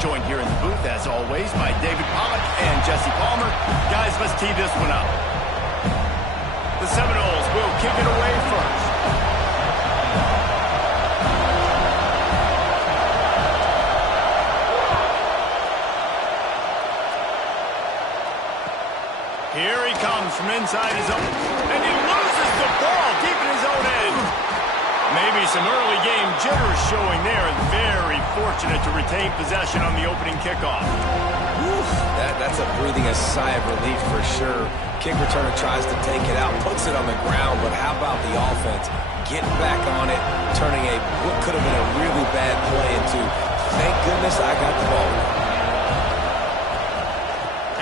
Joined here in the booth, as always, by David Pollack and Jesse Palmer. Guys, let's tee this one up. The Seminoles will kick it away first. Here he comes from inside his own, and he loses the ball deep in his own end. Maybe some early game jitters showing there, and very fortunate to retain possession on the opening kickoff. Oof, that's a breathing a sigh of relief for sure. Kick returner tries to take it out, puts it on the ground, but how about the offense getting back on it, turning what could have been a really bad play into, thank goodness I got the ball.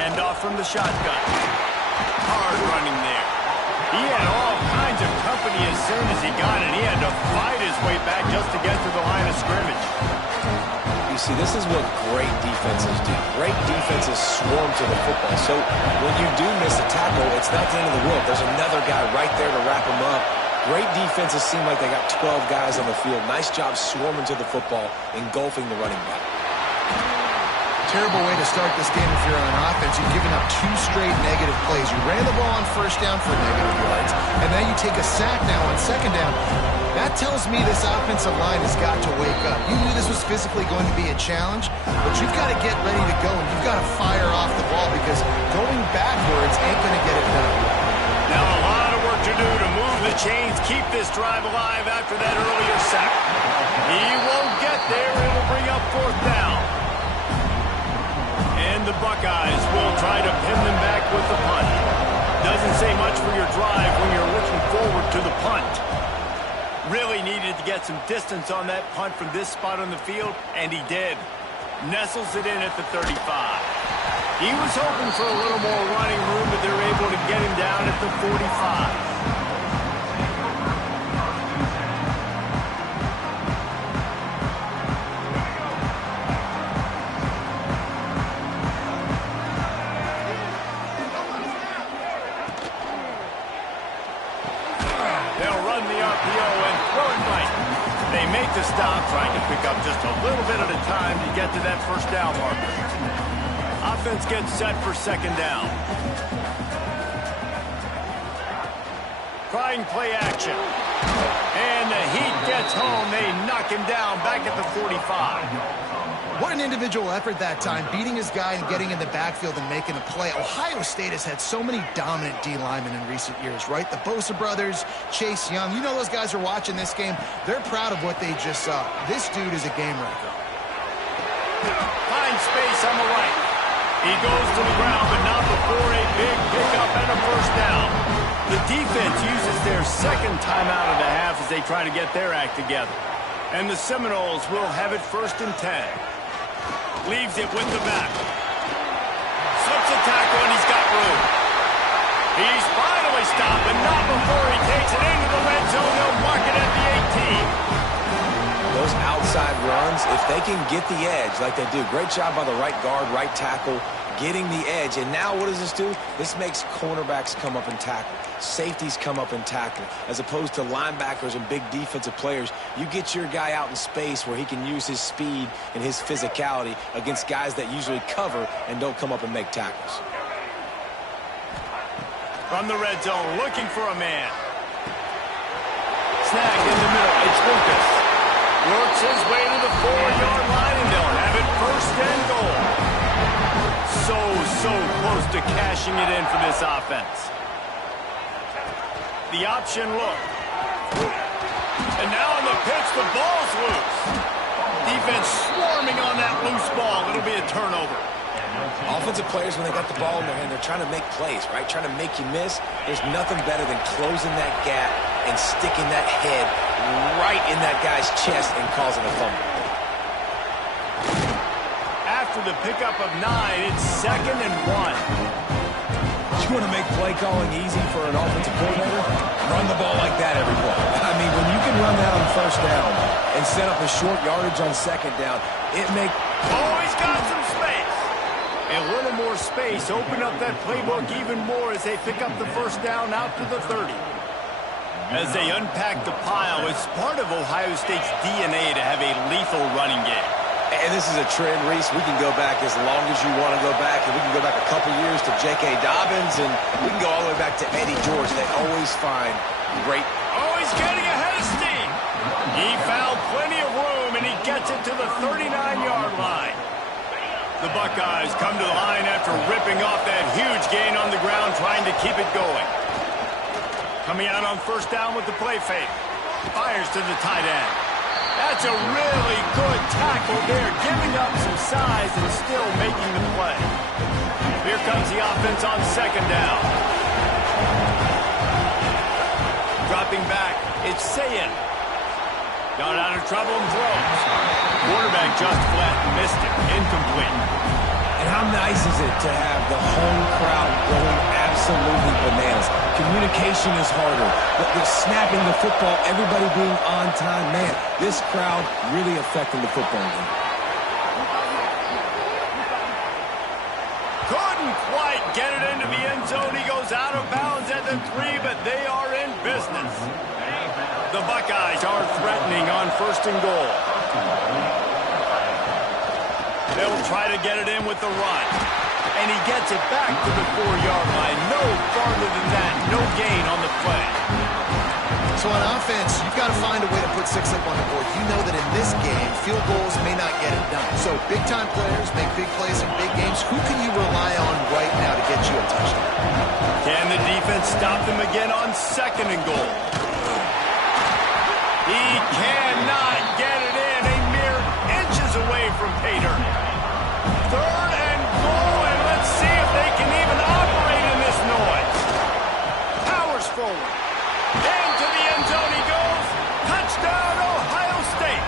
Hand off from the shotgun. Hard running there. He had all kinds of company as soon as he got it. He had to fight his way back just to get to the line of scrimmage. You see, this is what great defenses do. Great defenses swarm to the football. So when you do miss a tackle, it's not the end of the world. There's another guy right there to wrap him up. Great defenses seem like they got 12 guys on the field. Nice job swarming to the football, engulfing the running back. Terrible way to start this game if you're on offense. You've given up 2 straight negative plays. You ran the ball on first down for negative yards, and now you take a sack now on second down. That tells me this offensive line has got to wake up. You knew this was physically going to be a challenge, but you've got to get ready to go, and you've got to fire off the ball because going backwards ain't going to get it done. Now a lot of work to do to move the chains, keep this drive alive after that earlier sack. He won't get there. It'll bring up fourth down. And the Buckeyes will try to pin them back with the punt. Doesn't say much for your drive when you're looking forward to the punt. Really needed to get some distance on that punt from this spot on the field, and he did. Nestles it in at the 35. He was hoping for a little more running room, but they're able to get him down at the 45. To stop, trying to pick up just a little bit at a time to get to that first down marker. Offense gets set for second down. Trying play action. And the Heat gets home. They knock him down back at the 45. What an individual effort that time, beating his guy and getting in the backfield and making a play. Ohio State has had so many dominant D linemen in recent years, right? The Bosa brothers, Chase Young. You know those guys are watching this game. They're proud of what they just saw. This dude is a game wrecker. Finds space on the right. He goes to the ground, but not before a big pickup and a first down. The defense uses their second timeout of the half as they try to get their act together. And the Seminoles will have it 1st and 10. Leaves it with the back. Slips a tackle, and he's got room. He's finally stopped, but not before he takes it into the red zone. They'll mark it at the 18. Those outside runs, if they can get the edge like they do, great job by the right guard, right tackle, getting the edge. And now what does this do? This makes cornerbacks come up and tackle. Safeties come up and tackle. As opposed to linebackers and big defensive players, you get your guy out in space where he can use his speed and his physicality against guys that usually cover and don't come up and make tackles. From the red zone, looking for a man. Snagged in the middle. It's Lucas. Works his way to the 4-yard line, and they'll have it 1st and goal. So close to cashing it in for this offense. The option look. And now on the pitch, the ball's loose. Defense swarming on that loose ball. It'll be a turnover. Offensive players, when they got the ball in their hand, they're trying to make plays, right? Trying to make you miss. There's nothing better than closing that gap and sticking that head right in that guy's chest and causing a fumble. After the pickup of 9, it's 2nd and 1. You want to make play calling easy for an offensive coordinator? Run the ball like that every play. I mean, when you can run that on first down and set up a short yardage on second down, it makes... Oh, he's got some space. A little more space. Open up that playbook even more as they pick up the first down out to the 30. As they unpack the pile, it's part of Ohio State's DNA to have a lethal running game. And this is a trend, Reese. We can go back as long as you want to go back, and we can go back a couple years to J.K. Dobbins, and we can go all the way back to Eddie George. They always find great. Oh, he's getting ahead of steam. He found plenty of room, and he gets it to the 39-yard line. The Buckeyes come to the line after ripping off that huge gain on the ground, trying to keep it going. Coming out on first down with the play fake. Fires to the tight end. That's a really good tackle there, giving up some size and still making the play. Here comes the offense on second down. Dropping back, it's Sayin. Got out of trouble and throws. Quarterback just flat, missed it, incomplete. And how nice is it to have the home crowd going absolutely bananas? Communication is harder. They're snapping the football, everybody being on time. Man, this crowd really affecting the football game. Couldn't quite get it into the end zone. He goes out of bounds at the 3, but they are in business. The Buckeyes are threatening on first and goal. They'll try to get it in with the run. And he gets it back to the 4-yard line. No farther than that. No gain on the play. So on offense, you've got to find a way to put 6 up on the board. You know that in this game, field goals may not get it done. So big-time players make big plays in big games. Who can you rely on right now to get you a touchdown? Can the defense stop them again on second and goal? He cannot get it in. A mere inches away from pay dirt. Third and goal, and let's see if they can even operate in this noise. Powers forward. Into the end zone he goes. Touchdown, Ohio State.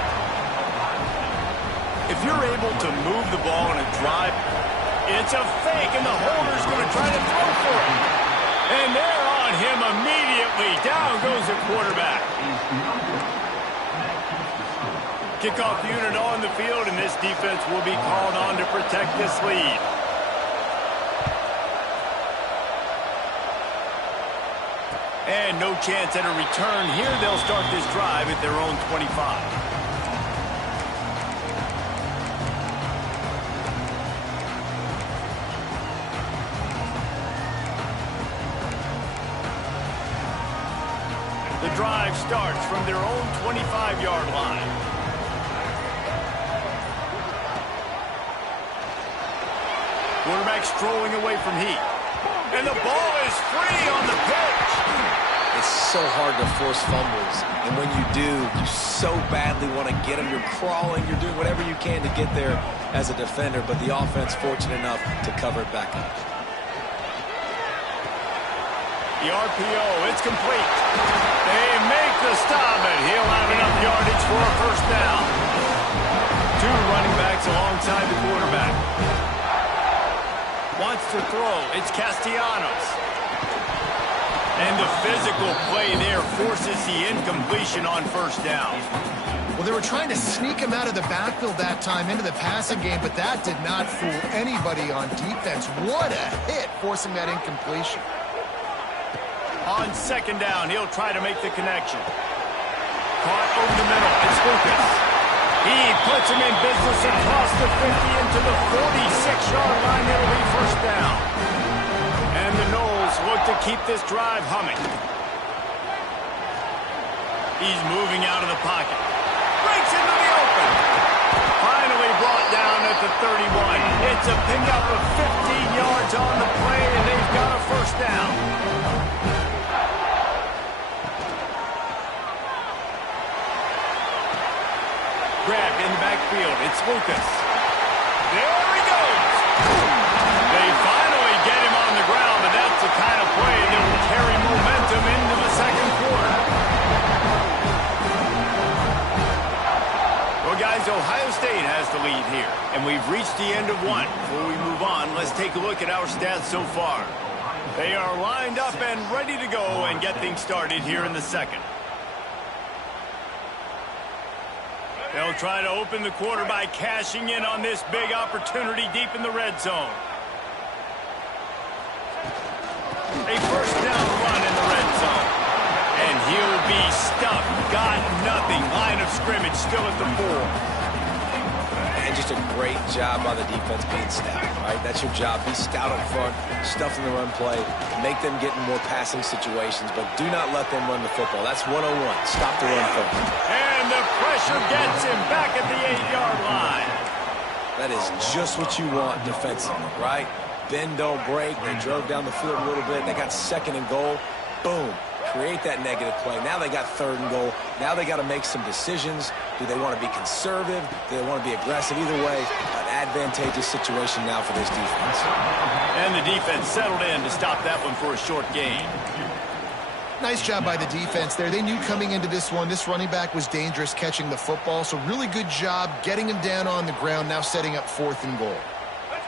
If you're able to move the ball in a drive, it's a fake, and the holder's going to try to throw for it. And they're on him immediately. Down goes the quarterback. Kickoff unit on the field, and this defense will be called on to protect this lead. And no chance at a return here. They'll start this drive at their own 25. The drive starts from their own 25-yard line. Quarterback strolling away from heat. And the ball is free on the pitch. It's so hard to force fumbles. And when you do, you so badly want to get them. You're crawling. You're doing whatever you can to get there as a defender. But the offense fortunate enough to cover it back up. The RPO, it's complete. They make the stop, and he'll have enough yardage for a first down. 2 running backs alongside the quarterback. Wants to throw. It's Castellanos. And the physical play there forces the incompletion on first down. Well, they were trying to sneak him out of the backfield that time into the passing game, but that did not fool anybody on defense. What a hit, forcing that incompletion. On second down, he'll try to make the connection. Caught over the middle. It's Lucas. He puts him in business across the 50 into the 46-yard line. It'll be first down. And the Noles look to keep this drive humming. He's moving out of the pocket. Breaks into the open. Finally brought down at the 31. It's a pickup of 15 yards on the play, and they've got a first down. Grabbed in the backfield. It's Lucas. There he goes. They finally get him on the ground, but that's the kind of play that will carry momentum into the second quarter. Well, guys, Ohio State has the lead here, and we've reached the end of one. Before we move on, let's take a look at our stats so far. They are lined up and ready to go and get things started here in the second. They'll try to open the quarter by cashing in on this big opportunity deep in the red zone. A first down run in the red zone. And he'll be stuffed. Got nothing. Line of scrimmage still at the 4. And just a great job by the defense being stout, right? That's your job. Be stout up front, stuff in the run play, make them get in more passing situations, but do not let them run the football. That's 101. Stop the run first. And the pressure gets him back at the 8-yard line. That is just what you want defensively, right? Bend, don't break. They drove down the field a little bit. They got 2nd and goal. Boom. Create that negative play. Now they got 3rd and goal. Now they got to make some decisions. Do they want to be conservative? Do they want to be aggressive? Either way, an advantageous situation now for this defense. And the defense settled in to stop that one for a short gain. Nice job by the defense there. They knew coming into this one, this running back was dangerous catching the football, so really good job getting him down on the ground, now setting up 4th and goal.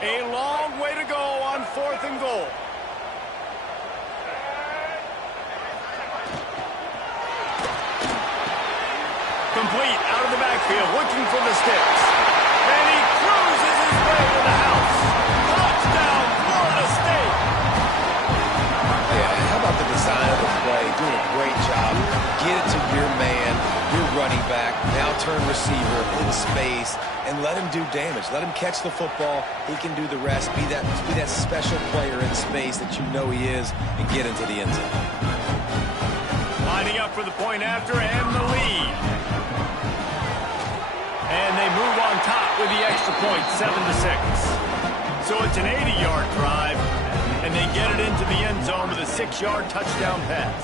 A long way to go on 4th and goal. Complete out of the backfield, looking for the sticks. And he cruises his way to the house. Touchdown, Florida State. Yeah, how about the design of the play? Doing a great job. Get it to your man, your running back. Now turn receiver in space and let him do damage. Let him catch the football. He can do the rest. Be that special player in space that you know he is and get into the end zone. Lining up for the point after and the lead. And they move on top with the extra point, 7-6. So it's an 80-yard drive, and they get it into the end zone with a 6-yard touchdown pass.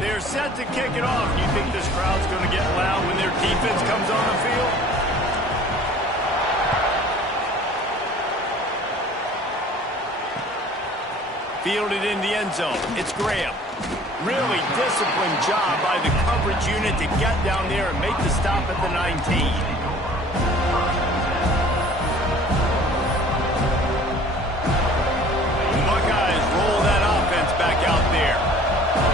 They're set to kick it off. Do you think this crowd's going to get loud when their defense comes on the field? Fielded in the end zone. It's Graham. Really disciplined job by the coverage unit to get down there and make the stop at the 19. The Buckeyes roll that offense back out there.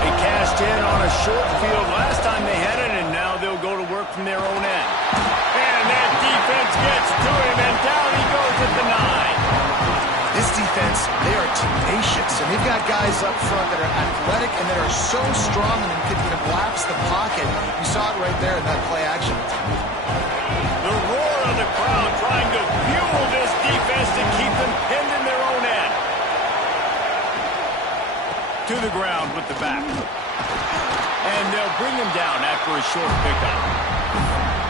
They cashed in on a short field last time they had it, and now they'll go to work from their own end. And that defense gets to him, and down he goes at the 9. This defense, they are tenacious, and they've got guys up front that are athletic and that are so strong and can collapse the pocket. You saw it right there in that play action. The roar of the crowd trying to fuel this defense to keep them pinned in their own end. To the ground with the back. And they'll bring him down after a short pickup.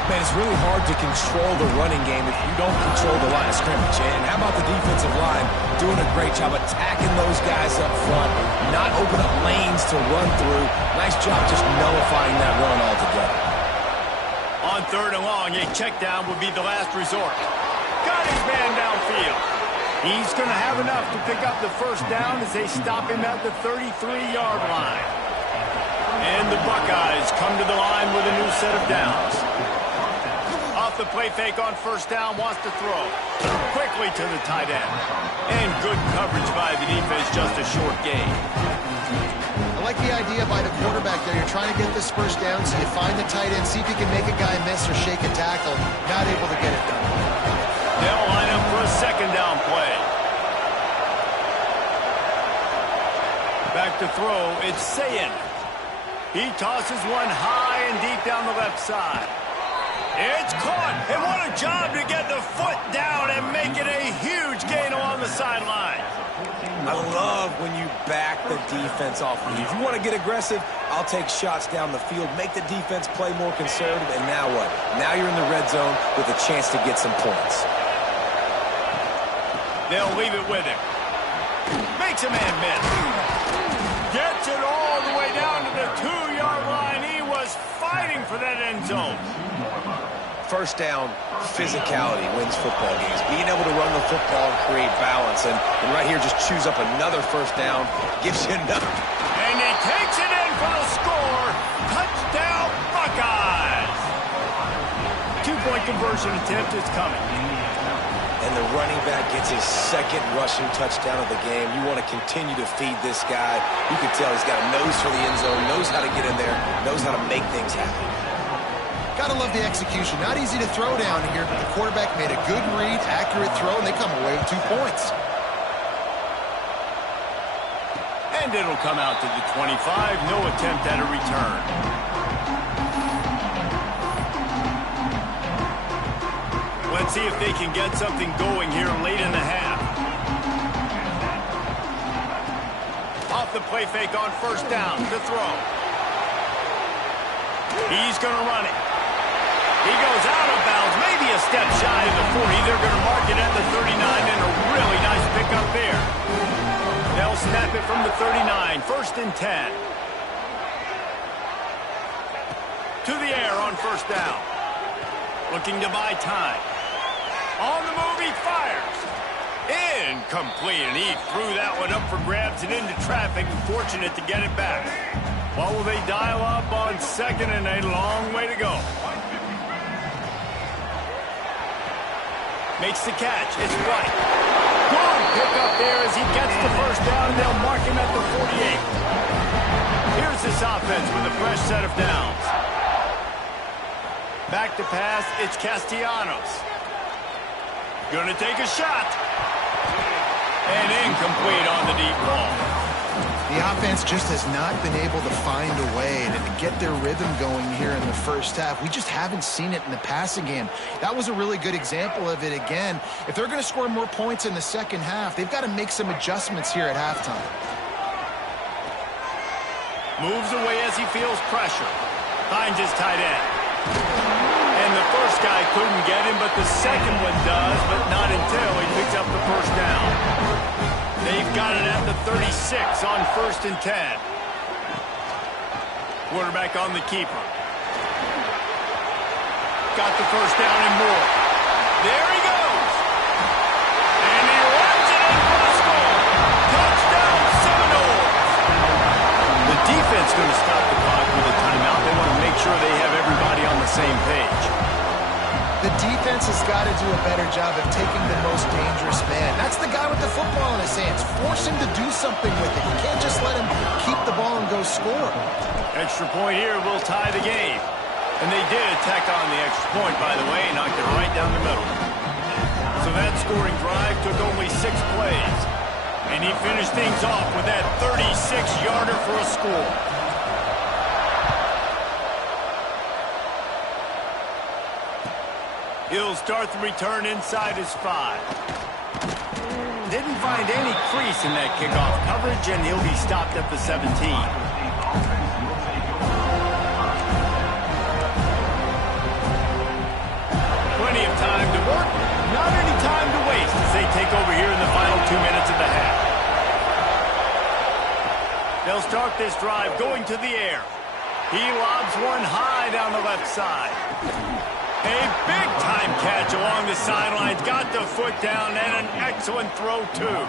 Man, it's really hard to control the running game if you don't control the line of scrimmage. And how about the defensive line doing a great job attacking those guys up front, not open up lanes to run through. Nice job just nullifying that run altogether. On 3rd and long, a check down would be the last resort. Got his man downfield. He's going to have enough to pick up the 1st down as they stop him at the 33-yard line. And the Buckeyes come to the line with a new set of downs. Off the play fake on 1st down, wants to throw. Quickly to the tight end. And good coverage by the defense, just a short gain. I like the idea by the quarterback there. You're trying to get this 1st down, so you find the tight end, see if you can make a guy miss or shake a tackle. Not able to get it done. They'll line up for a 2nd down play. Back to throw, it's Sayin. He tosses one high and deep down the left side. It's caught, and what a job to get the foot down and make it a huge gain along the sideline. I love when you back the defense off. If you want to get aggressive, I'll take shots down the field, make the defense play more conservative, and now what? Now you're in the red zone with a chance to get some points. They'll leave it with him. Makes a man miss. Gets it all the way down to the 2-yard line. He was fighting for that end zone. 1st down, physicality wins football games. Being able to run the football and create balance. And right here, just choose up another 1st down. Gives you another. And he takes it in for the score. Touchdown, Buckeyes. 2-point conversion attempt is coming. And the running back gets his 2nd rushing touchdown of the game. You want to continue to feed this guy. You can tell he's got a nose for the end zone, knows how to get in there, knows how to make things happen. Gotta love the execution. Not easy to throw down here, but the quarterback made a good read, accurate throw, and they come away with 2 points. And it'll come out to the 25. No attempt at a return. see if they can get something going here late in the half. Off the play fake on first down to throw. He's going to run it. He goes out of bounds, maybe a step shy of the 40. They're going to mark it at the 39, and a really nice pickup there. They'll snap it from the 39, 1st and 10. To the air on first down. Looking to buy time. On the move, he fires. Incomplete, and he threw that one up for grabs and into traffic, and fortunate to get it back. What will they dial up on 2nd and a long way to go? Makes the catch. It's White. Good pick up there as he gets the first down, and they'll mark him at the 48. Here's this offense with a fresh set of downs. Back to pass, it's Castellanos. Gonna take a shot. And incomplete on the deep ball. The offense just has not been able to find a way to get their rhythm going here in the first half. We just haven't seen it in the passing game. That was a really good example of it again. If they're going to score more points in the second half, they've got to make some adjustments here at halftime. Moves away as he feels pressure. Finds his tight end. And the first guy couldn't get him, but the second one does, but not until he picks up the first down. They've got it at the 36 on 1st and 10. Quarterback on the keeper. Got the first down and more. There he goes. And he runs it in for the score. Touchdown Seminoles. The defense going to stop the clock with a timeout. They want to make sure they have everybody on the same page. The defense has got to do a better job of taking the most dangerous man. That's the guy with the football in his hands. Force him to do something with it. You can't just let him keep the ball and go score. Extra point here will tie the game. And they did tack on the extra point, by the way, knocked it right down the middle. So that scoring drive took only 6 plays. And he finished things off with that 36-yarder for a score. He'll start the return inside his 5. Didn't find any crease in that kickoff coverage, and he'll be stopped at the 17. Plenty of time to work, not any time to waste as they take over here in the final 2 minutes of the half. They'll start this drive going to the air. He lobs one high down the left side. A big-time catch along the sidelines. Got the foot down and an excellent throw, too.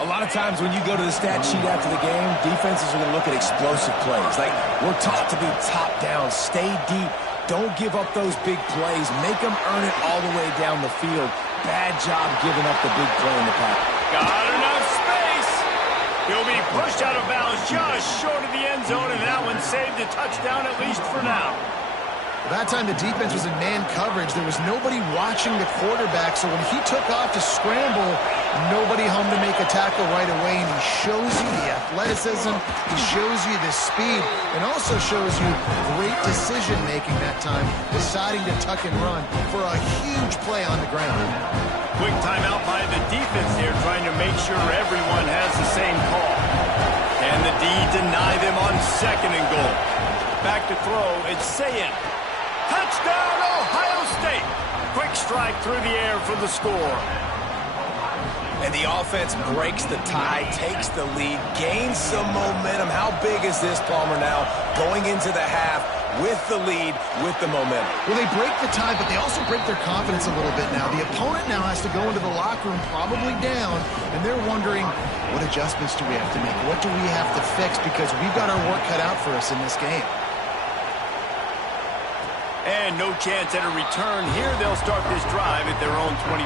A lot of times when you go to the stat sheet after the game, defenses are going to look at explosive plays. Like, we're taught to be top down, stay deep, don't give up those big plays, make them earn it all the way down the field. Bad job giving up the big play in the pack. Got enough space. He'll be pushed out of bounds just short of the end zone, and that one saved a touchdown at least for now. That time the defense was in man coverage. There was nobody watching the quarterback, so when he took off to scramble, nobody home to make a tackle right away, and he shows you the athleticism, he shows you the speed, and also shows you great decision-making that time, deciding to tuck and run for a huge play on the ground. Quick timeout by the defense there, trying to make sure everyone has the same call. And the D deny them on 2nd and goal. Back to throw, it's Sayin. Touchdown, Ohio State! Quick strike through the air for the score. And the offense breaks the tie, takes the lead, gains some momentum. How big is this, Palmer, now? Going into the half with the lead, with the momentum. Well, they break the tie, but they also break their confidence a little bit now. The opponent now has to go into the locker room probably down, and they're wondering, what adjustments do we have to make? What do we have to fix? Because we've got our work cut out for us in this game. And no chance at a return here. They'll start this drive at their own 25.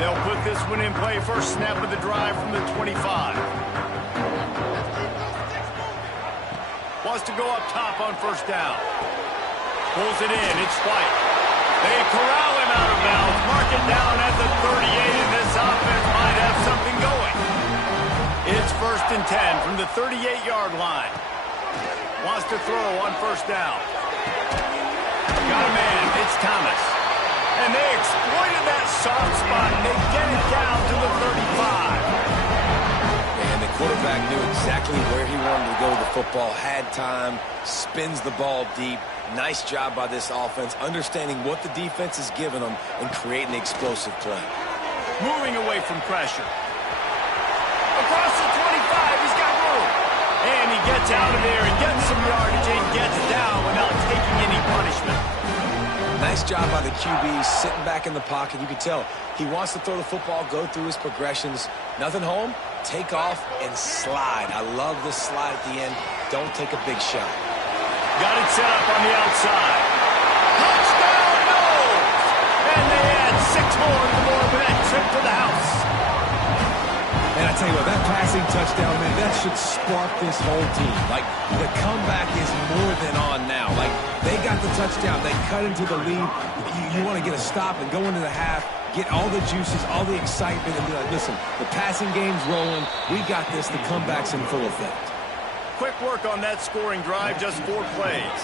They'll put this one in play. First snap of the drive from the 25. Wants to go up top on first down. Pulls it in. It's White. They corral him out of bounds. Mark it down at the 38, and this offense might have something going. It's 1st and 10 from the 38-yard line. Wants to throw on first down. Got a man. It's Thomas. And they exploited that soft spot, and they get it down to the 35. And the quarterback knew exactly where he wanted to go with the football, had time, spins the ball deep. Nice job by this offense, understanding what the defense is giving them and creating an explosive play. Moving away from pressure. Across the 25, he's got room. And he gets out of there and gets some yardage and gets down without taking any punishment. Nice job by the QB, sitting back in the pocket. You can tell he wants to throw the football, go through his progressions. Nothing home, take off, and slide. I love the slide at the end. Don't take a big shot. Got it set up on the outside. Touchdown, no! And they add 6 more to the board with that trip to the house. And I tell you what, that passing touchdown, man, that should spark this whole team. Like, the comeback is more than on now. Like, they got the touchdown. They cut into the lead. You want to get a stop and go into the half, get all the juices, all the excitement, and be like, listen, the passing game's rolling. We got this. The comeback's in full effect. Quick work on that scoring drive, just 4 plays.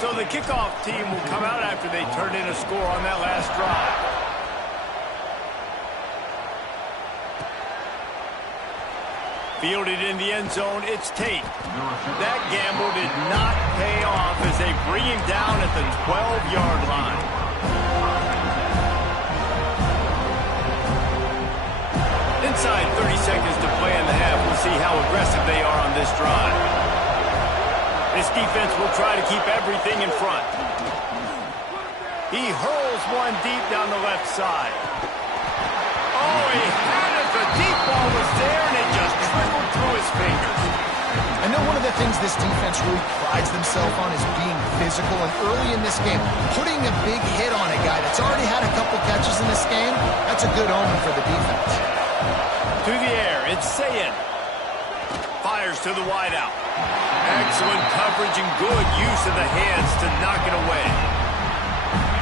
So the kickoff team will come out after they turn in a score on that last drive. Fielded in the end zone, it's Tate. That gamble did not pay off as they bring him down at the 12-yard line. Inside 30 seconds to play in the half. We'll see how aggressive they are on this drive. This defense will try to keep everything in front. He hurls one deep down the left side. Oh, he had it. The deep ball was there, and it just trickled through his fingers. I know one of the things this defense really prides themselves on is being physical, and early in this game, putting a big hit on a guy that's already had a couple catches in this game, that's a good omen for the defense. To the air, it's Sayin. Fires to the wideout. Excellent coverage and good use of the hands to knock it away.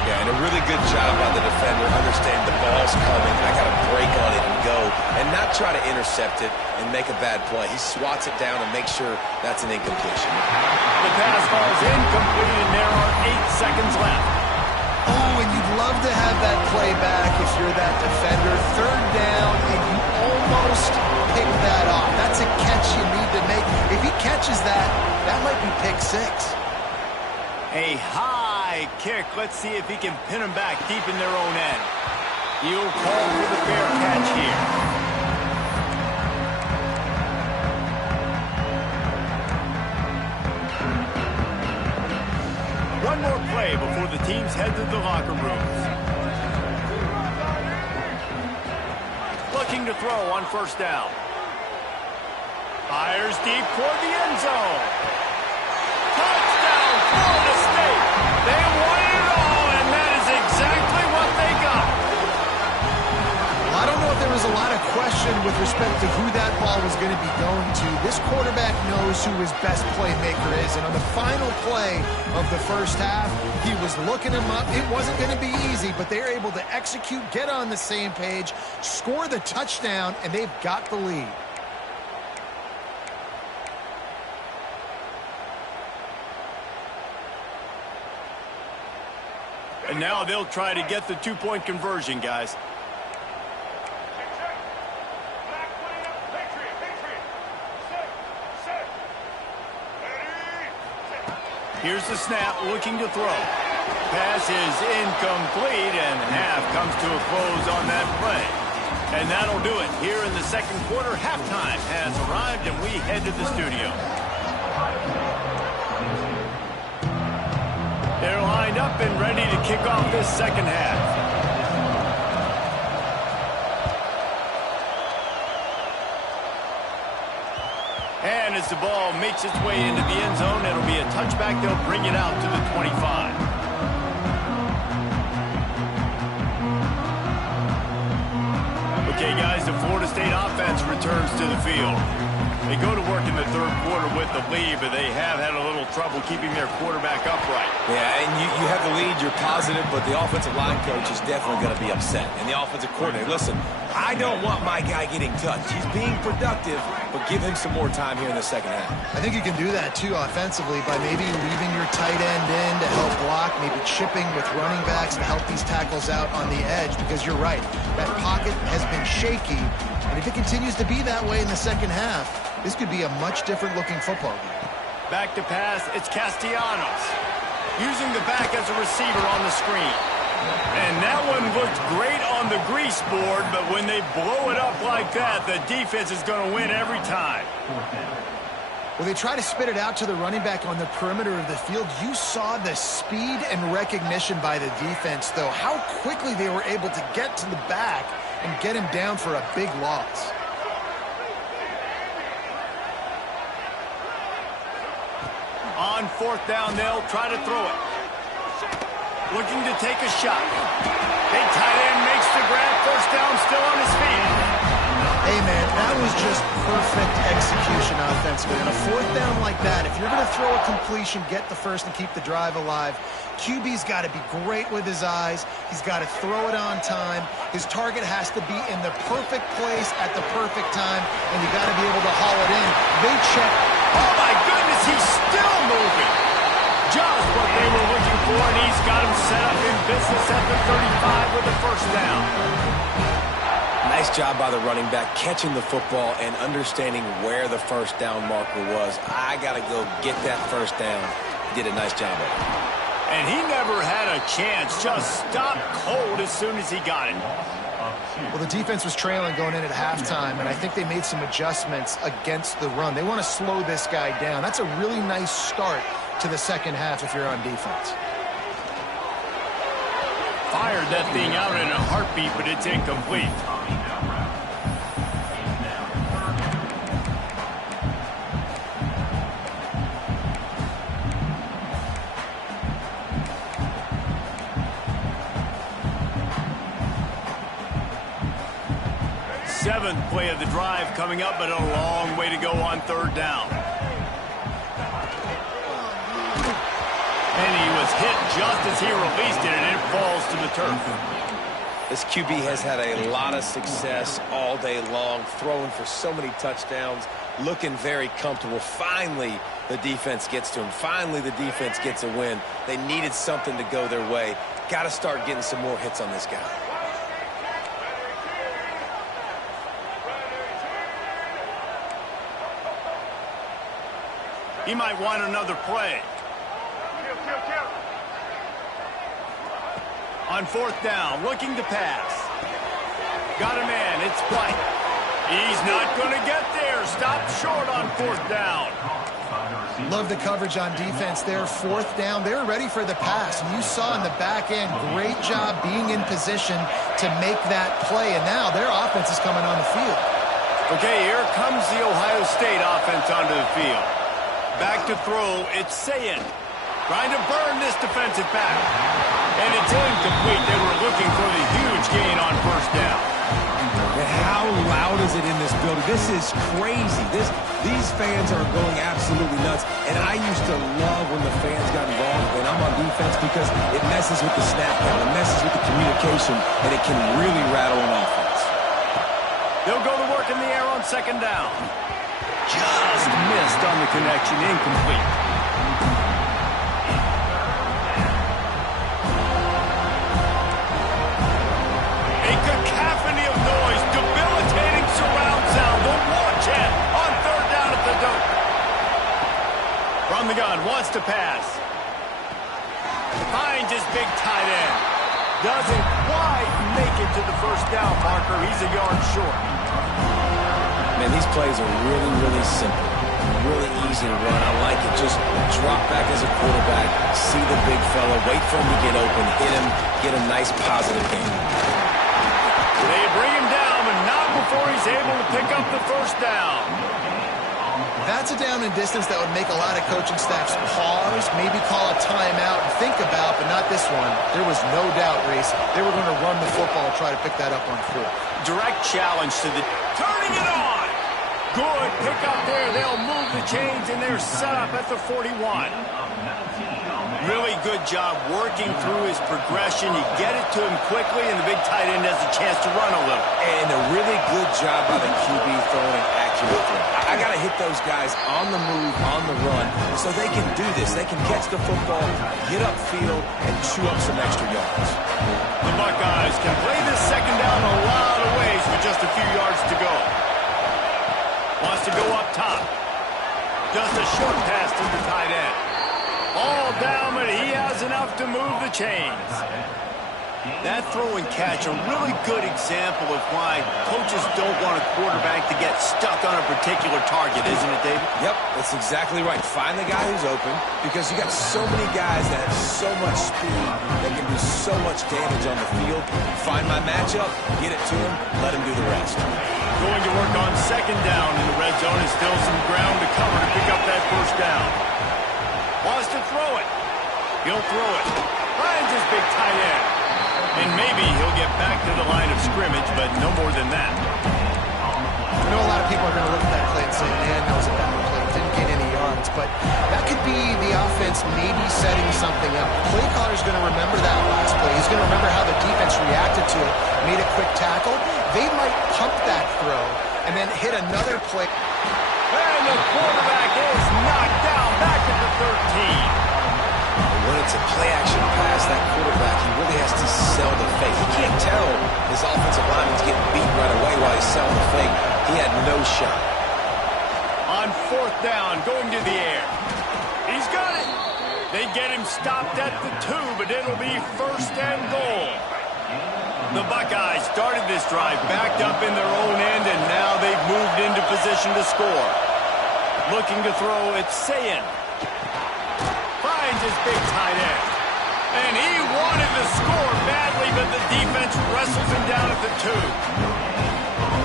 Yeah, and a really good job by the defender, understanding the ball's coming, I got to break on it and go, and not try to intercept it and make a bad play. He swats it down and makes sure that's an incompletion. The pass falls incomplete, and there are 8 seconds left. Oh, and you'd love to have that play back if you're that defender. 3rd down, and you almost pick that off. That's a catch you need to make. If he catches that, that might be pick 6. A high kick. Let's see if he can pin them back deep in their own end. He'll call for the fair catch here. One more play before the teams head to the locker rooms. Looking to throw on first down. Fires deep toward the end zone. Touchdown, Florida State. They wanted it all, and that is exactly what they got. Well, I don't know if there was a lot of question with respect to who that ball was going to be going to. This quarterback knows who his best playmaker is, and on the final play of the first half, he was looking him up. It wasn't going to be easy, but they were able to execute, get on the same page, score the touchdown, and they've got the lead. And now they'll try to get the 2-point conversion, guys. Here's the snap, looking to throw. Pass is incomplete, and half comes to a close on that play. And that'll do it. Here in the second quarter, halftime has arrived, and we head to the studio. They're lined up and ready to kick off this second half. And as the ball makes its way into the end zone, it'll be a touchback. They'll bring it out to the 25. Okay, guys, the Florida State offense returns to the field. They go to work in the third quarter with the lead, but they have had a little trouble keeping their quarterback upright. Yeah, and you have the lead, you're positive, but the offensive line coach is definitely going to be upset. And the offensive coordinator, listen, I don't want my guy getting touched. He's being productive, but give him some more time here in the second half. I think you can do that, too, offensively, by maybe leaving your tight end in to help block, maybe chipping with running backs to help these tackles out on the edge, because you're right. That pocket has been shaky, and if it continues to be that way in the second half, this could be a much different-looking football game. Back to pass, it's Castellanos. Using the back as a receiver on the screen. And that one looked great on the grease board, but when they blow it up like that, the defense is going to win every time. Well, they try to spit it out to the running back on the perimeter of the field. You saw the speed and recognition by the defense, though. How quickly they were able to get to the back and get him down for a big loss. On fourth down, they'll try to throw it. Looking to take a shot. Big tight end makes the grab. First down, still on his feet. Hey, man, that was just perfect execution offensively. On a fourth down like that, if you're going to throw a completion, get the first and keep the drive alive, QB's got to be great with his eyes. He's got to throw it on time. His target has to be in the perfect place at the perfect time, and you got to be able to haul it in. They check. Oh, my goodness, he's still moving. Just what they were looking for, and he's got him set up in business at the 35 with the first down. Nice job by the running back, catching the football and understanding where the first down marker was. I got to go get that first down. Did a nice job of it. And he never had a chance. Just stopped cold as soon as he got it. Well, the defense was trailing going in at halftime, and I think they made some adjustments against the run. They want to slow this guy down. That's a really nice start to the second half if you're on defense. Fired that thing out in a heartbeat, but it's incomplete. Seventh play of the drive coming up, but a long way to go on third down. And he was hit just as he released it, and it falls to the turf. This QB has had a lot of success all day long, throwing for so many touchdowns, looking very comfortable. Finally, the defense gets to him. Finally, the defense gets a win. They needed something to go their way. Got to start getting some more hits on this guy. He might want another play. On fourth down, looking to pass. Got a man, it's White. He's not going to get there. Stopped short on fourth down. Love the coverage on defense there. Fourth down, they were ready for the pass. And you saw in the back end, great job being in position to make that play. And now their offense is coming on the field. Okay, here comes the Ohio State offense onto the field. Back to throw, it's Sayin. Trying to burn this defensive back. And it's incomplete. They were looking for the huge gain on first down. And how loud is it in this building? This is crazy. These fans are going absolutely nuts. And I used to love when the fans got involved when I'm on defense because it messes with the snap count, it messes with the communication, and it can really rattle an offense. They'll go to work in the air on second down. Just missed on the connection, incomplete. A cacophony of noise, debilitating surround sound. The warhead on third down at the dope. From the gun, wants to pass. Finds his big tight end. Doesn't quite make it to the first down marker. He's a yard short. Man, these plays are really, really simple. Really easy to run. I like it. Just drop back as a quarterback, see the big fella, wait for him to get open, hit him, get a nice positive gain. They bring him down, but not before he's able to pick up the first down. That's a down and distance that would make a lot of coaching staffs pause, maybe call a timeout and think about, but not this one. There was no doubt, Reese, they were going to run the football and try to pick that up on fourth. Direct challenge to the... Turning it on! Good pick up there. They'll move the chains, and they're set up at the 41. Really good job working through his progression. You get it to him quickly, and the big tight end has a chance to run a little. And a really good job by the QB throwing an accurate throw. I got to hit those guys on the move, on the run, so they can do this. They can catch the football, get upfield, and chew up some extra yards. The Buckeyes can play this second down a lot of ways with just a few yards to go. Wants to go up top. Just a short pass to the tight end. All down, but he has enough to move the chains. That throw and catch, a really good example of why coaches don't want a quarterback to get stuck on a particular target, isn't it, David? Yep, that's exactly right. Find the guy who's open, because you got so many guys that have so much speed that can do so much damage on the field. Find my matchup, get it to him, let him do the rest. Going to work on second down in the red zone, and still some ground to cover to pick up that first down. Wants to throw it. He'll throw it. Finds his big tight end. And maybe he'll get back to the line of scrimmage, but no more than that. I know a lot of people are going to look at that play and say, man, that was a bad play. Didn't get any yards. But that could be the offense maybe setting something up. The play caller's going to remember that last play. He's going to remember how the defense reacted to it, made a quick tackle. They might pump that throw and then hit another play. And the quarterback is knocked down back at the 13. When it's a play-action pass, that quarterback, he really has to sell the fake. He can't tell his offensive lineman's getting beat right away while he's selling the fake. He had no shot. On fourth down, going to the air. He's got it. They get him stopped at the 2, but it'll be first and goal. The Buckeyes started this drive backed up in their own end, and now they've moved into position to score. Looking to throw, it's Sayin. Finds his big tight end. And he wanted to score badly, but the defense wrestles him down at the 2.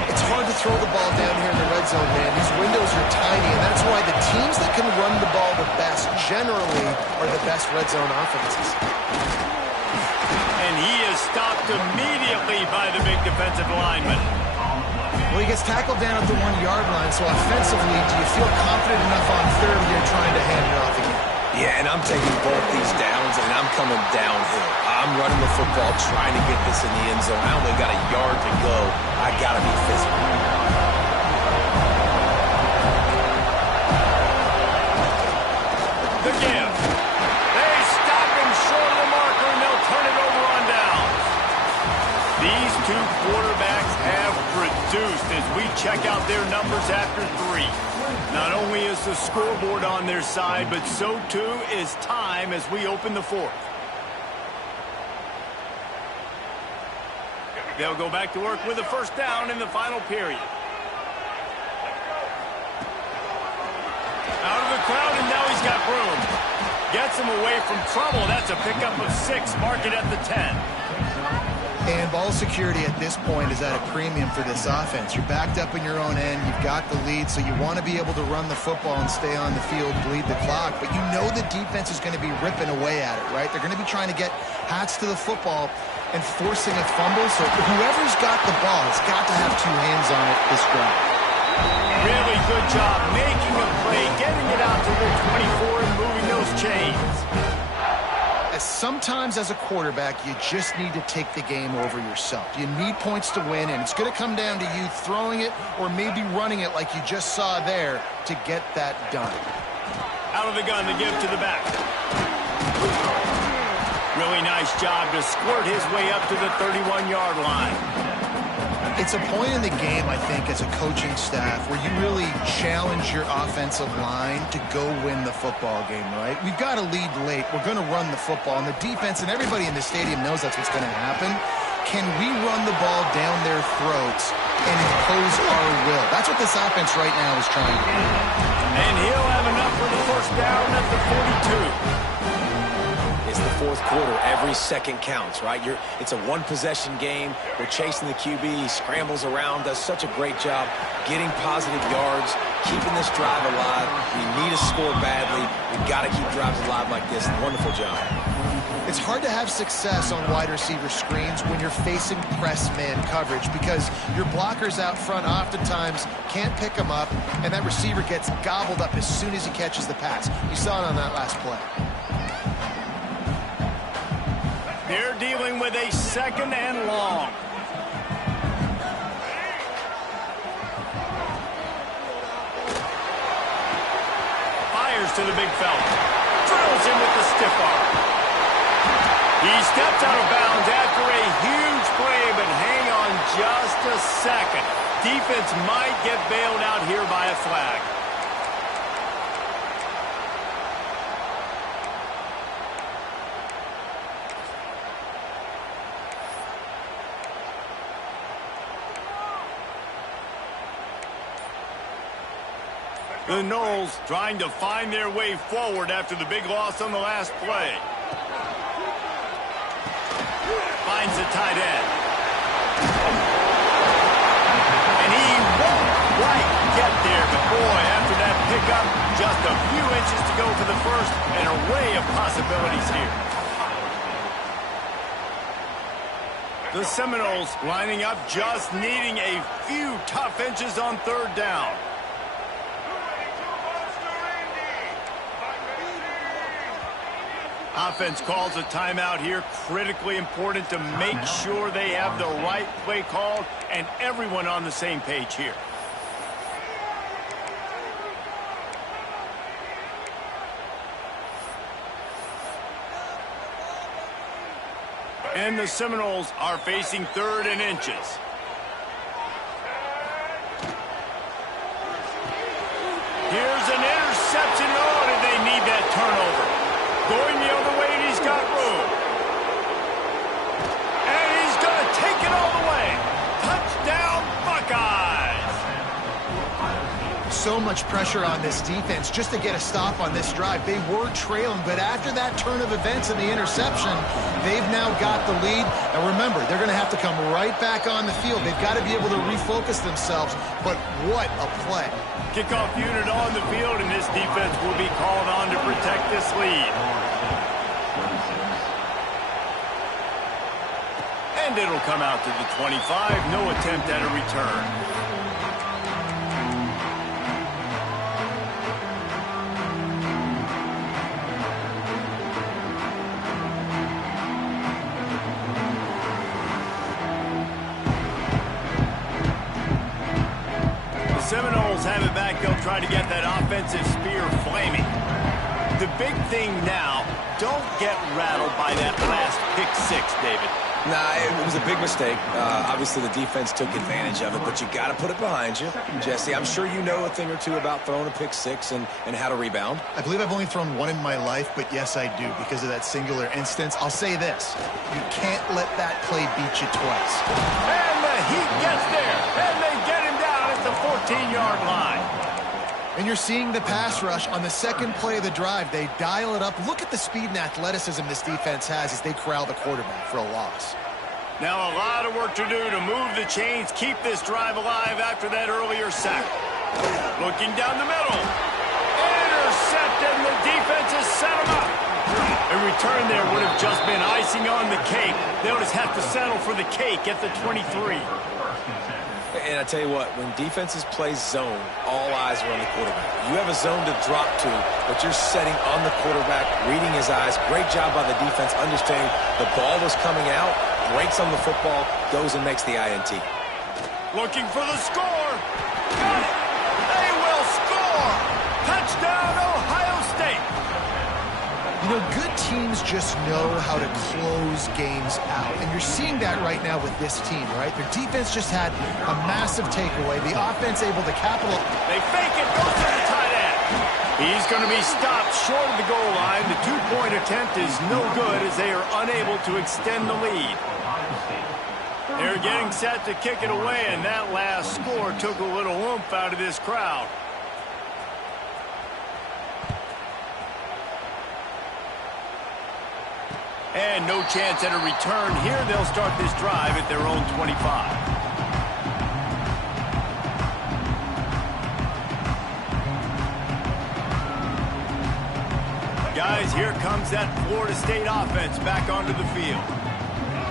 It's hard to throw the ball down here in the red zone, man. These windows are tiny, and that's why the teams that can run the ball the best generally are the best red zone offenses. And he is stopped immediately by the big defensive lineman. Well, he gets tackled down at the 1-yard line, so offensively, do you feel confident enough on third when you're trying to hand it off again? Yeah, and I'm taking both these downs, and I'm coming downhill. I'm running the football, trying to get this in the end zone. I only got a yard to go. I got to be physical. The give. They stop him short of the marker, and they'll turn it over on downs. These two quarterbacks have produced as we check out their numbers after 3. Not only is the scoreboard on their side, but so too is time as we open the 4th. They'll go back to work with a first down in the final period. Out of the crowd, and now he's got room. Gets him away from trouble. That's a pickup of 6. Mark it at the 10. And ball security at this point is at a premium for this offense. You're backed up in your own end. You've got the lead, so you want to be able to run the football and stay on the field, bleed the clock. But you know the defense is going to be ripping away at it, right? They're going to be trying to get hats to the football and forcing a fumble. So whoever's got the ball has got to have 2 hands on it this drive. Really good job making a play, getting it out to the 24 and moving those chains. Sometimes as a quarterback, you just need to take the game over yourself. You need points to win, and it's going to come down to you throwing it or maybe running it like you just saw there to get that done. Out of the gun, the give to the back. Really nice job to squirt his way up to the 31-yard line. It's a point in the game, I think, as a coaching staff where you really challenge your offensive line to go win the football game, right? We've got to lead late. We're going to run the football, and the defense and everybody in the stadium knows that's what's going to happen. Can we run the ball down their throats and impose our will? That's what this offense right now is trying to do. And he'll have enough for the first down at the 42. It's the 4th quarter. Every second counts, right? It's a 1-possession game. We're chasing the QB. He scrambles around, does such a great job getting positive yards, keeping this drive alive. We need to score badly. We've got to keep drives alive like this. Wonderful job. It's hard to have success on wide receiver screens when you're facing press man coverage because your blockers out front oftentimes can't pick them up, and that receiver gets gobbled up as soon as he catches the pass. You saw it on that last play. They're dealing with a 2nd and long. Fires to the big fella. Drills him with the stiff arm. He steps out of bounds after a huge play, but hang on just a second. Defense might get bailed out here by a flag. The Noles trying to find their way forward after the big loss on the last play. Finds the tight end. And he won't quite get there, but boy, after that pickup, just a few inches to go for the first. An array of possibilities here. The Seminoles lining up, just needing a few tough inches on 3rd down. Offense calls a timeout here. Critically important to make sure they have the right play called and everyone on the same page here. And the Seminoles are facing 3rd and inches. Here's an interception. Oh, did they need that turnover? Going the other way, and he's got room. And he's going to take it all the way. Touchdown, Buckeyes! So much pressure on this defense just to get a stop on this drive. They were trailing, but after that turn of events and the interception, they've now got the lead. And remember, they're going to have to come right back on the field. They've got to be able to refocus themselves, but what a play. Kickoff unit on the field, and this defense will be called on to protect this lead. And it'll come out to the 25. No attempt at a return. Seminoles have it back. They'll try to get that offensive spear flaming. The big thing now, don't get rattled by that last pick 6, David. Nah, it was a big mistake. Obviously, the defense took advantage of it, but you got to put it behind you. Jesse, I'm sure you know a thing or two about throwing a pick 6 and how to rebound. I believe I've only thrown one in my life, but yes, I do, because of that singular instance. I'll say this. You can't let that play beat you twice. And the Heat gets there, and they get him down at the 14-yard line. And you're seeing the pass rush on the 2nd play of the drive. They dial it up. Look at the speed and athleticism this defense has as they corral the quarterback for a loss. Now a lot of work to do to move the chains, keep this drive alive after that earlier sack. Looking down the middle. Intercepted, and the defense has set him up. A return there would have just been icing on the cake. They'll just have to settle for the cake at the 23. And I tell you what, when defenses play zone, all eyes are on the quarterback. You have a zone to drop to, but you're setting on the quarterback, reading his eyes. Great job by the defense, understanding the ball was coming out, breaks on the football, goes and makes the INT. Looking for the score. Got it. They will score. Touchdown, Ohio State. You know, good teams just know how to close games out. And you're seeing that right now with this team, right? Their defense just had a massive takeaway. The offense able to capitalize. They fake it, goes to the tight end. He's going to be stopped short of the goal line. The 2-point attempt is no good as they are unable to extend the lead. They're getting set to kick it away, and that last score took a little oomph out of this crowd. And no chance at a return here. They'll start this drive at their own 25. Guys, here comes that Florida State offense back onto the field.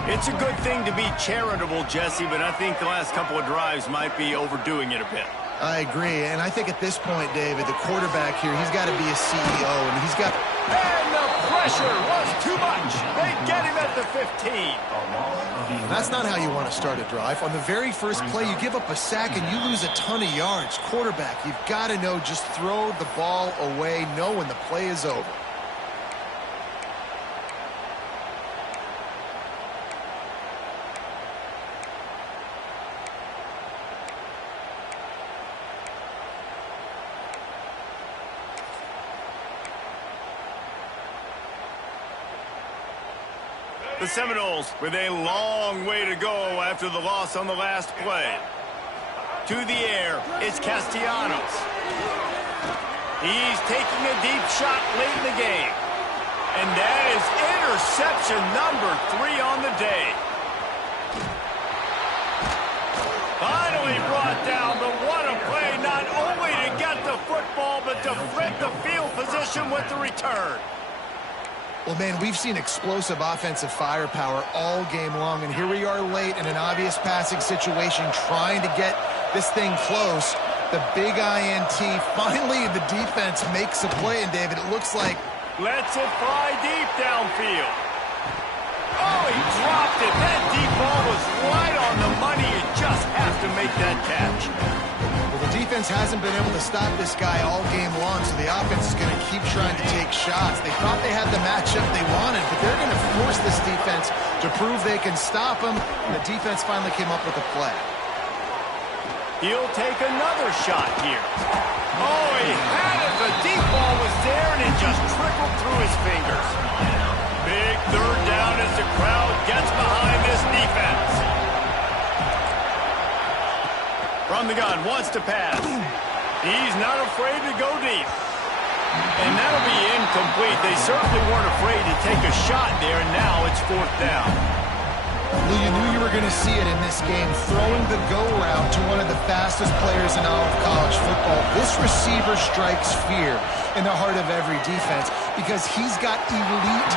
It's a good thing to be charitable, Jesse, but I think the last couple of drives might be overdoing it a bit. I agree, and I think at this point, David, the quarterback here, he's got to be a CEO, and he's got... And the pressure pressure was too much. They get him at the 15. That's not how you want to start a drive. On the very first play, you give up a sack and you lose a ton of yards. Quarterback, you've got to know, just throw the ball away, know when the play is over. The Seminoles with a long way to go after the loss on the last play. To the air, it's Castellanos. He's taking a deep shot late in the game. And that is interception number 3 on the day. Finally brought down, but what a play, not only to get the football, but to flip the field position with the return. Well, man, we've seen explosive offensive firepower all game long, and here we are late in an obvious passing situation trying to get this thing close. The big INT, finally the defense makes a play, and David, it looks like... Lets it fly deep downfield. Oh, he dropped it. That deep ball was right on the money. You just have to make that catch. Well, the defense hasn't been able to stop this guy all game long, so the offense is going to keep trying to take shots. They thought they had the matchup they wanted, but they're going to force this defense to prove they can stop him, and the defense finally came up with a play. He'll take another shot here. Oh, he had it. The deep ball was there, and it just trickled through his fingers. Big third down as the crowd gets behind this defense. From the gun, wants to pass. He's not afraid to go deep. And that'll be incomplete. They certainly weren't afraid to take a shot there, and now it's 4th down. Well, you knew you were going to see it in this game, throwing the go route to one of the fastest players in all of college football. This receiver strikes fear in the heart of every defense because he's got elite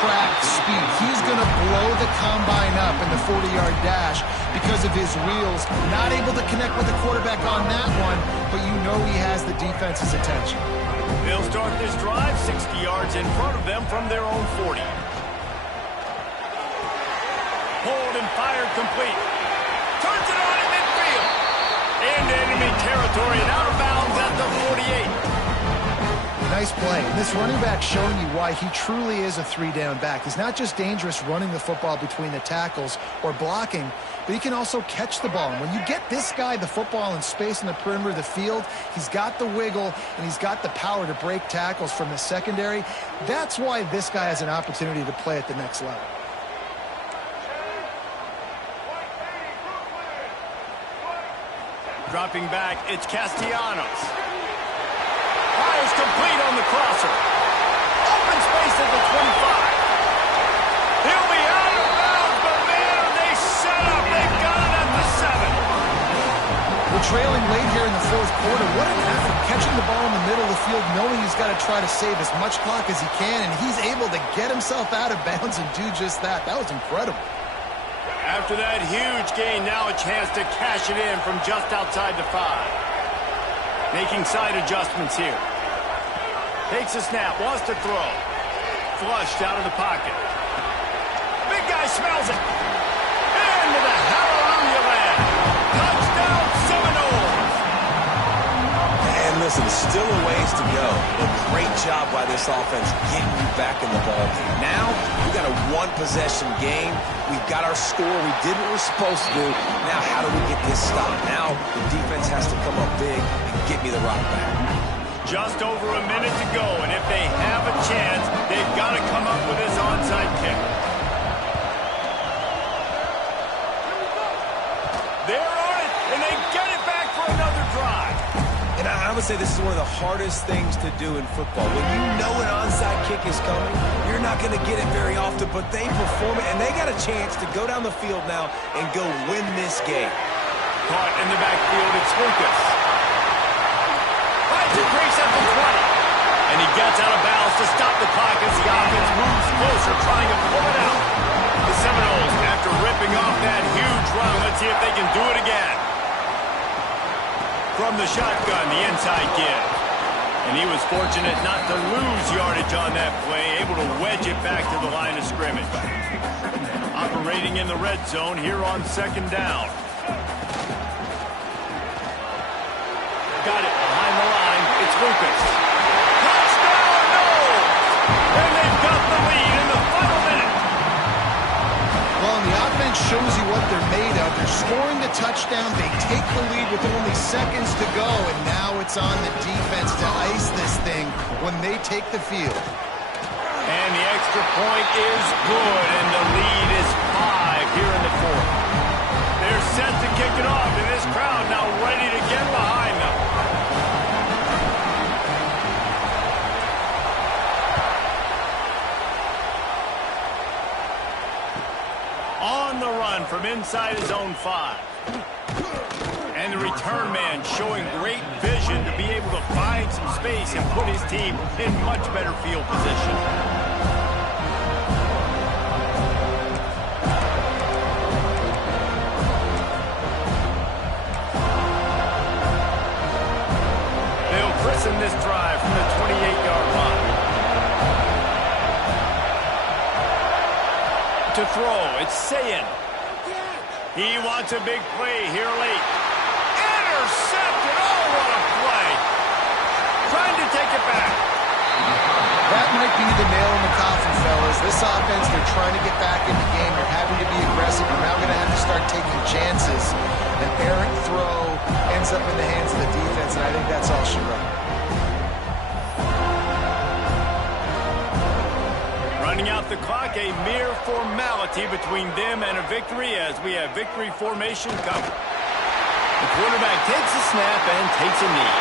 track speed. He's going to blow the combine up in the 40-yard dash because of his wheels. Not able to connect with the quarterback on that one, but you know he has the defense's attention. They'll start this drive 60 yards in front of them from their own 40. Pulled and fired complete. Turns it on in midfield. Into enemy territory and out of bounds at the 48. Nice play. And this running back showing you why he truly is a 3-down back. He's not just dangerous running the football between the tackles or blocking, but he can also catch the ball. And when you get this guy the football in space in the perimeter of the field, he's got the wiggle and he's got the power to break tackles from the secondary. That's why this guy has an opportunity to play at the next level. Dropping back, it's Castellanos. Fires complete on the crosser. Open space at the 25. He'll be out of bounds, but man, are they set up. They've got it at the 7. We're trailing late here in the 4th quarter. What an effort, catching the ball in the middle of the field, knowing he's got to try to save as much clock as he can, and he's able to get himself out of bounds and do just that. That was incredible. After that huge gain, now a chance to cash it in from just outside the 5. Making side adjustments here. Takes a snap, wants to throw. Flushed out of the pocket. Big guy smells it. Into the hallelujah land. Touchdown Seminoles. And listen, still a ways to go. But great job by this offense getting you back in the ball game. Now, we got a 1-possession game. We've got our score. We did what we're supposed to do. Now, how do we get this stopped? Now, the defense has to come up big and get me the rock back. Just over a minute to go, and if they have a chance, they've got to come up with this onside kick. They're on it, and they get it back for another drive. And I would say this is one of the hardest things to do in football. When you know an onside kick is coming, you're not going to get it very often, but they perform it, and they got a chance to go down the field now and go win this game. Caught in the backfield, it's Lucas. Finds a crease at the 20. And he gets out of bounds to stop the clock as the offense moves closer, trying to pull it out. The Seminoles, after ripping off that huge run, let's see if they can do it again. From the shotgun, the inside give. And he was fortunate not to lose yardage on that play, able to wedge it back to the line of scrimmage. Operating in the red zone here on second down. Got it behind the line. It's Lucas. Touchdown, no! And they've got the lead in the final minute. Well, and the offense shows you what they're made of. They're scoring the touchdown. They take the lead with only seconds to go, and now it's on the defense to ice this thing when they take the field. And the extra point is good, and the lead is 5 here in the fourth. They're set to kick it off, and this crowd now ready to get behind them. On the run from inside his own 5. And the return man showing great vision to be able to find some space and put his team in much better field position. They'll christen this drive from the 28-yard line. To throw, it's Sayin. He wants a big play here late. Intercepted! Oh, what a play! Trying to take it back. That might be the nail in the coffin, fellas. This offense, they're trying to get back in the game. They're having to be aggressive. You're now going to have to start taking chances. An errant throw ends up in the hands of the defense, and I think that's all she wrote. Running out the clock, a mere formality between them and a victory as we have victory formation covered. The quarterback takes a snap and takes a knee.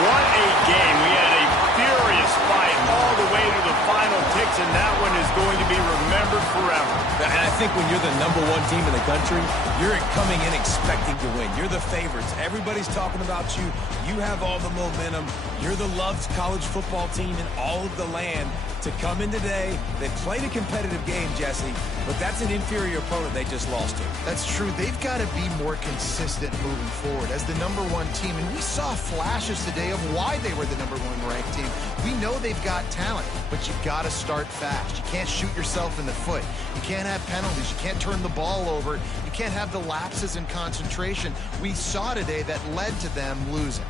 What a game. We had a furious fight all the way to the final ticks, and that one is going to be remembered forever. And I think when you're the #1 team in the country, you're coming in expecting to win. You're the favorites. Everybody's talking about you. You have all the momentum. You're the loved college football team in all of the land. To come in today, they played a competitive game, Jesse, but that's an inferior opponent they just lost to. That's true. They've got to be more consistent moving forward as the #1 team. And we saw flashes today of why they were the #1 ranked team. We know they've got talent, but you've got to start fast. You can't shoot yourself in the foot. You can't have penalties. You can't turn the ball over. You can't have the lapses in concentration we saw today that led to them losing.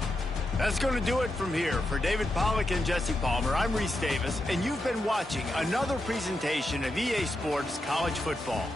That's going to do it from here. For David Pollack and Jesse Palmer, I'm Reese Davis, and you've been watching another presentation of EA Sports College Football.